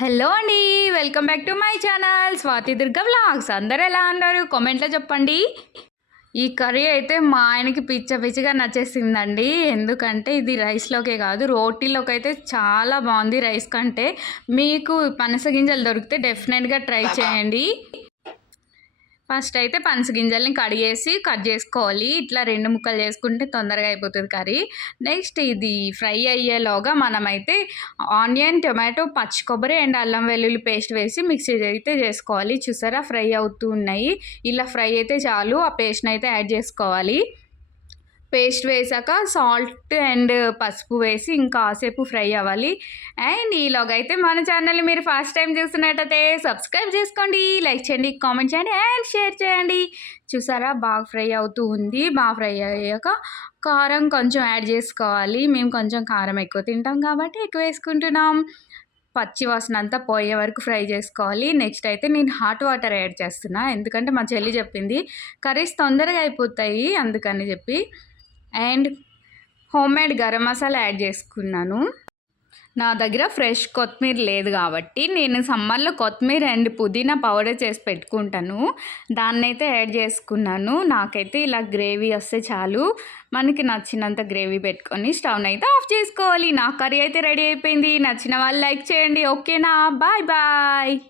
Hello అండి welcome back to my channel Swathi Durga blogs అందరు ఎలా అన్నారు కామెంట్లో చెప్పండి. ఈ కర్రీ అయితే మా ఆయనకి పిచ్చ పిచ్చిగా నచ్చేసిందండి. ఎందుకంటే ఇది రైస్లోకే కాదు రోటీలోకి అయితే చాలా బాగుంది రైస్ కంటే. మీకు పనస గింజలు దొరికితే డెఫినెట్గా ట్రై చేయండి. ఫస్ట్ అయితే పనస గింజల్ని కడిగేసి కట్ చేసుకోవాలి. ఇట్లా రెండు ముక్కలు చేసుకుంటే తొందరగా అయిపోతుంది కర్రీ. నెక్స్ట్ ఇది ఫ్రై అయ్యేలోగా మనమైతే ఆనియన్ టొమాటో పచ్చి కొబ్బరి అండ్ అల్లం వెల్లుల్లి పేస్ట్ వేసి మిక్సీ అయితే చేసుకోవాలి. చూసారా? ఫ్రై అవుతూ ఉన్నాయి. ఇలా ఫ్రై అయితే చాలు. ఆ పేస్ట్ని అయితే యాడ్ చేసుకోవాలి. పేస్ట్ వేసాక సాల్ట్ అండ్ పసుపు వేసి ఇంకా కాసేపు ఫ్రై అవ్వాలి. అండ్ ఈలోగా అయితే మన ఛానల్ని మీరు ఫస్ట్ టైం చూస్తున్నట్టయితే సబ్స్క్రైబ్ చేసుకోండి లైక్ చేయండి కామెంట్ చేయండి అండ్ షేర్ చేయండి. చూసారా? బాగా ఫ్రై అవుతూ ఉంది. బాగా ఫ్రై అయ్యాక కారం కొంచెం యాడ్ చేసుకోవాలి. మేము కొంచెం కారం ఎక్కువ తింటాం కాబట్టి ఎక్కువ వేసుకుంటున్నాం. పచ్చి వాసన అంతా పోయే వరకు ఫ్రై చేసుకోవాలి. నెక్స్ట్ అయితే నేను హాట్ వాటర్ యాడ్ చేస్తున్నా. ఎందుకంటే మా చెల్లి చెప్పింది కర్రీస్ తొందరగా అయిపోతాయి అందుకని చెప్పి. And home made garam masala add చేసుకున్నాను. నా దగ్గర ఫ్రెష్ కొత్తిమీర లేదు కాబట్టి నేను సమ్మర్లో కొత్తిమీర అండ్ పుదీనా పౌడర్ చేసి పెట్టుకుంటాను. దాన్నైతే యాడ్ చేసుకున్నాను. నాకైతే ఇలా గ్రేవీ వస్తే చాలు. మనకి నచ్చినంత గ్రేవీ పెట్టుకొని స్టవ్ని అయితే ఆఫ్ చేసుకోవాలి. నా కర్రీ అయితే రెడీ అయిపోయింది. నచ్చిన వాళ్ళు లైక్ చేయండి. ఓకేనా? Bye bye.